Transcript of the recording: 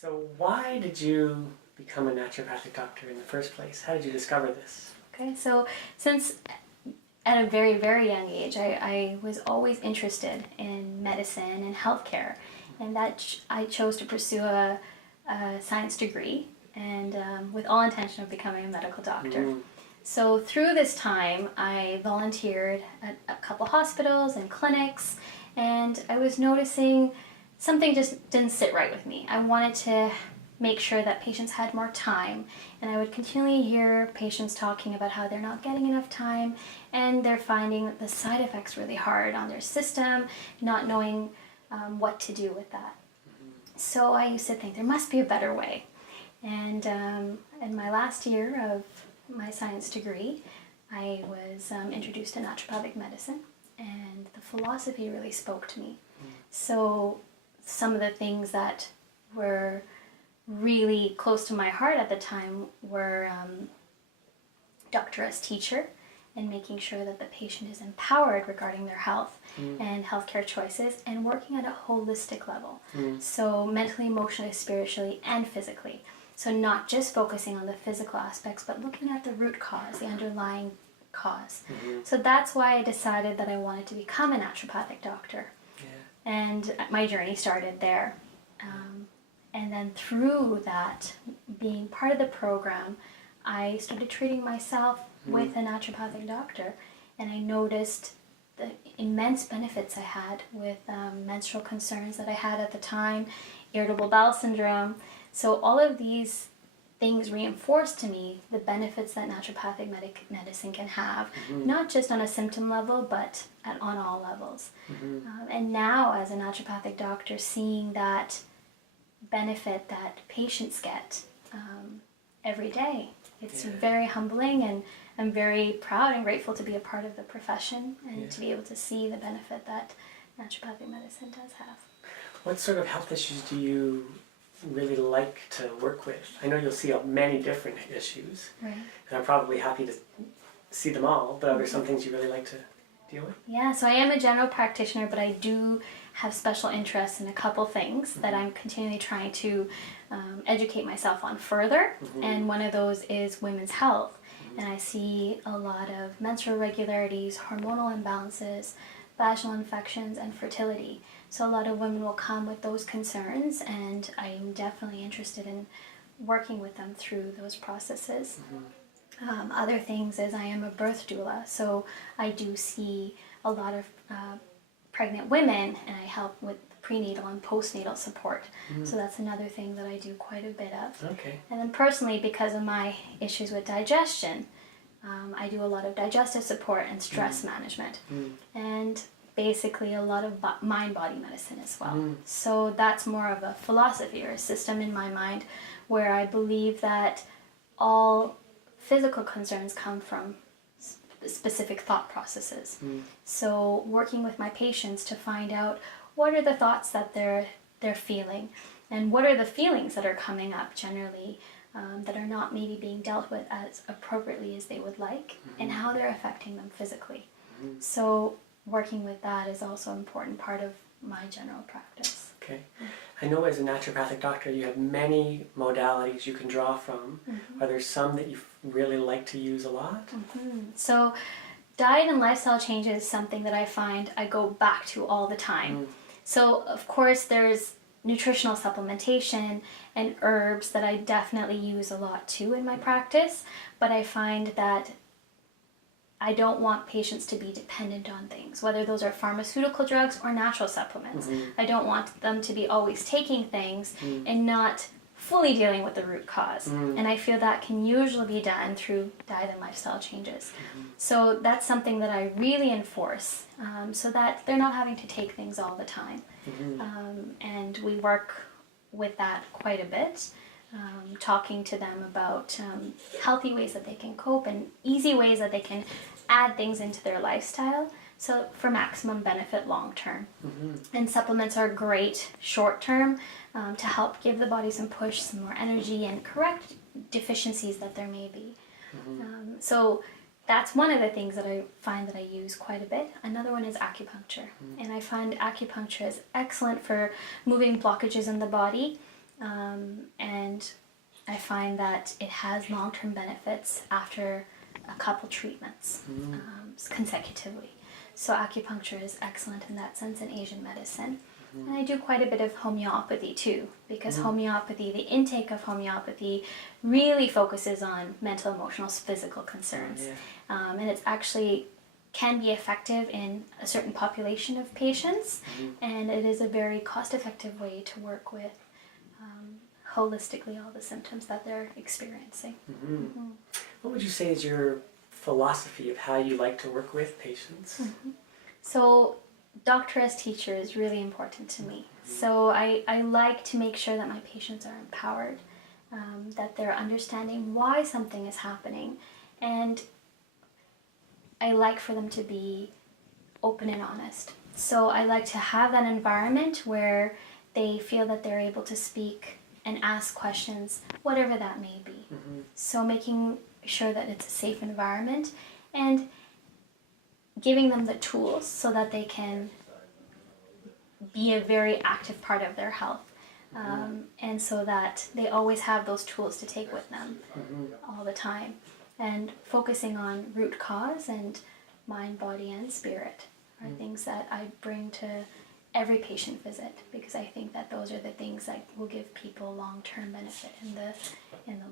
So why did you become a naturopathic doctor in the first place? How did you discover this? Okay, so since at a very, very young age, I was always interested in medicine and healthcare, and that I chose to pursue a science degree, and with all intention of becoming a medical doctor. Mm. So through this time, I volunteered at a couple hospitals and clinics, and I was noticing something just didn't sit right with me. I wanted to make sure that patients had more time, and I would continually hear patients talking about how they're not getting enough time, and they're finding the side effects really hard on their system, not knowing what to do with that. So I used to think there must be a better way. And in my last year of my science degree, I was introduced to naturopathic medicine, and the philosophy really spoke to me. So some of the things that were really close to my heart at the time were doctor as teacher, and making sure that the patient is empowered regarding their health and healthcare choices, and working at a holistic level. So mentally, emotionally, spiritually, and physically. So not just focusing on the physical aspects, but looking at the root cause, the underlying cause. So that's why I decided that I wanted to become a naturopathic doctor. Yeah. And my journey started there. And then through that, being part of the program, I started treating myself with a naturopathic doctor, and I noticed the immense benefits I had with menstrual concerns that I had at the time, irritable bowel syndrome. So all of these things reinforced to me the benefits that naturopathic medicine can have, not just on a symptom level, but on all levels. And now, as a naturopathic doctor, seeing that benefit that patients get every day, it's very humbling, and I'm very proud and grateful to be a part of the profession, and to be able to see the benefit that naturopathic medicine does have. What sort of health issues do you really like to work with? I know you'll see many different issues, Right. and I'm probably happy to see them all, but are there some things you really like to deal with? Yeah, so I am a general practitioner, but I do have special interests in a couple things that I'm continually trying to educate myself on further, and one of those is women's health. And I see a lot of menstrual irregularities, hormonal imbalances, vaginal infections, and fertility. So a lot of women will come with those concerns, and I'm definitely interested in working with them through those processes. Other things is I am a birth doula, so I do see a lot of pregnant women, and I help with prenatal and postnatal support. So that's another thing that I do quite a bit of. Okay. And then personally, because of my issues with digestion, I do a lot of digestive support and stress management, and basically a lot of mind-body medicine as well. So that's more of a philosophy or a system in my mind, where I believe that all physical concerns come from specific thought processes. So working with my patients to find out what are the thoughts that they're feeling, and what are the feelings that are coming up generally that are not maybe being dealt with as appropriately as they would like, and how they're affecting them physically. So working with that is also an important part of my general practice. Okay. I know as a naturopathic doctor you have many modalities you can draw from. Are there some that you really like to use a lot? So diet and lifestyle changes is something that I find I go back to all the time. So of course there's nutritional supplementation and herbs that I definitely use a lot too in my practice, but I find that I don't want patients to be dependent on things, whether those are pharmaceutical drugs or natural supplements. I don't want them to be always taking things and not fully dealing with the root cause. And I feel that can usually be done through diet and lifestyle changes. So that's something that I really enforce, so that they're not having to take things all the time. And we work with that quite a bit. Talking to them about healthy ways that they can cope, and easy ways that they can add things into their lifestyle, so for maximum benefit long term. And supplements are great short term to help give the body some push, some more energy, and correct deficiencies that there may be. So that's one of the things that I find that I use quite a bit. Another one is acupuncture, and I find acupuncture is excellent for moving blockages in the body, and I find that it has long-term benefits after a couple treatments consecutively. So acupuncture is excellent in that sense in Asian medicine. And I do quite a bit of homeopathy too, because homeopathy, the intake of homeopathy really focuses on mental, emotional, physical concerns. And it's actually can be effective in a certain population of patients, and it is a very cost-effective way to work with holistically all the symptoms that they're experiencing. What would you say is your philosophy of how you like to work with patients? So doctor as teacher is really important to me. So I like to make sure that my patients are empowered, that they're understanding why something is happening, and I like for them to be open and honest. So I like to have that environment where they feel that they're able to speak and ask questions, whatever that may be. So making sure that it's a safe environment and giving them the tools so that they can be a very active part of their health. And so that they always have those tools to take with them all the time. And focusing on root cause and mind, body, and spirit are things that I bring to every patient visit, because I think that those are the things that will give people long-term benefit in the